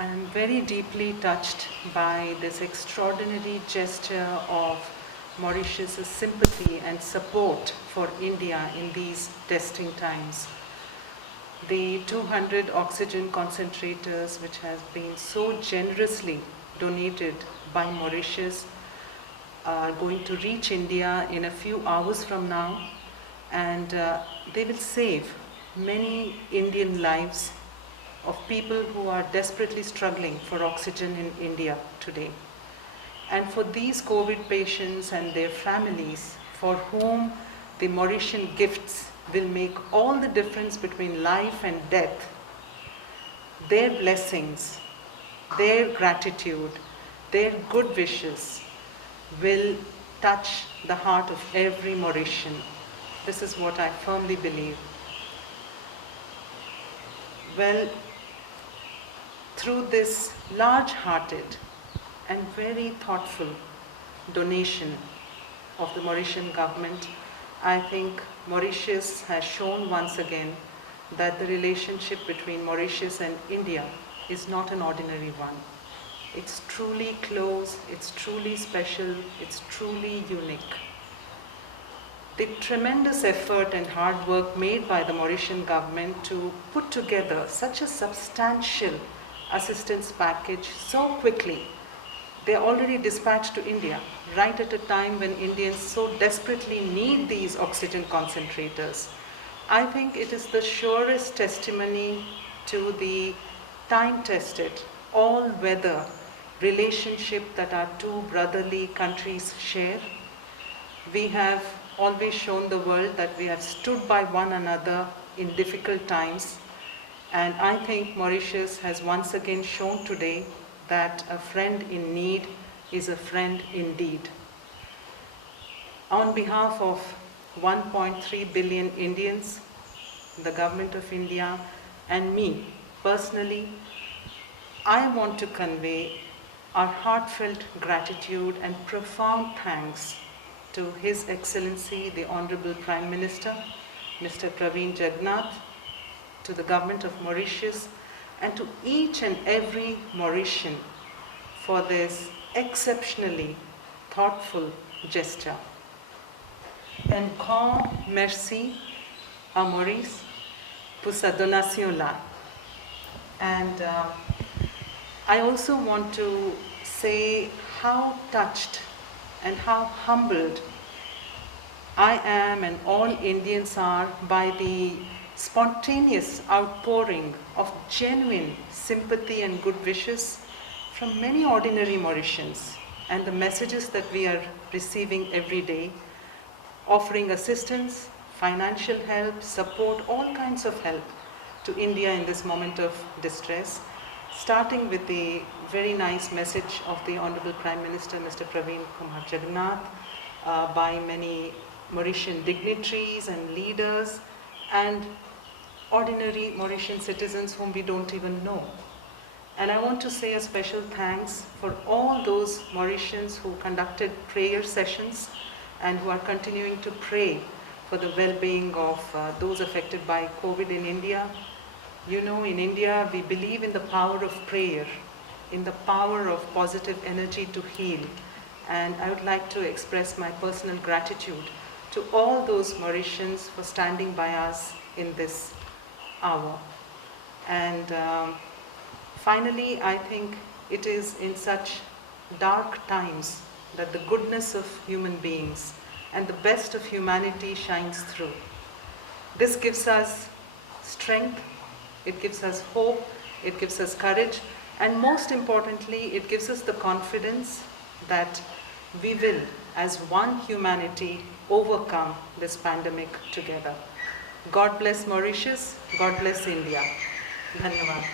I am very deeply touched by this extraordinary gesture of Mauritius' sympathy and support for India in these testing times. The 200 oxygen concentrators, which has been so generously donated by Mauritius, are going to reach India in a few hours from now, and they will save many Indian lives of people who are desperately struggling for oxygen in India today. And for these COVID patients and their families, for whom the Mauritian gifts will make all the difference between life and death, their blessings, their gratitude, their good wishes will touch the heart of every Mauritian. This is what I firmly believe. Well, through this large-hearted and very thoughtful donation of the Mauritian government, I think Mauritius has shown once again that the relationship between Mauritius and India is not an ordinary one. It's truly close, it's truly special, it's truly unique. The tremendous effort and hard work made by the Mauritian government to put together such a substantial assistance package so quickly. They are already dispatched to India, right at a time when Indians so desperately need these oxygen concentrators. I think it is the surest testimony to the time-tested, all-weather relationship that our two brotherly countries share. We have always shown the world that we have stood by one another in difficult times, and I think Mauritius has once again shown today that a friend in need is a friend indeed. On behalf of 1.3 billion Indians, the government of India, and me personally, I want to convey our heartfelt gratitude and profound thanks to His Excellency, the Honorable Prime Minister, Mr. Praveen Jagannath, to the government of Mauritius, and to each and every Mauritian for this exceptionally thoughtful gesture. Un grand merci à Maurice pour sa donation-là. And I also want to say how touched and how humbled I am and all Indians are by the spontaneous outpouring of genuine sympathy and good wishes from many ordinary Mauritians, and the messages that we are receiving every day, offering assistance, financial help, support, all kinds of help to India in this moment of distress, starting with the very nice message of the Honorable Prime Minister, Mr. Praveen Kumar Jagannath, by many Mauritian dignitaries and leaders, and ordinary Mauritian citizens whom we don't even know. And I want to say a special thanks for all those Mauritians who conducted prayer sessions and who are continuing to pray for the well-being of those affected by COVID in India. You know, in India, we believe in the power of prayer, in the power of positive energy to heal. And I would like to express my personal gratitude to all those Mauritians for standing by us in this hour. And finally, I think it is in such dark times that the goodness of human beings and the best of humanity shines through. This gives us strength, it gives us hope, it gives us courage, and most importantly, it gives us the confidence that we will, as one humanity, overcome this pandemic together. God bless Mauritius, God bless India. Dhanyavad.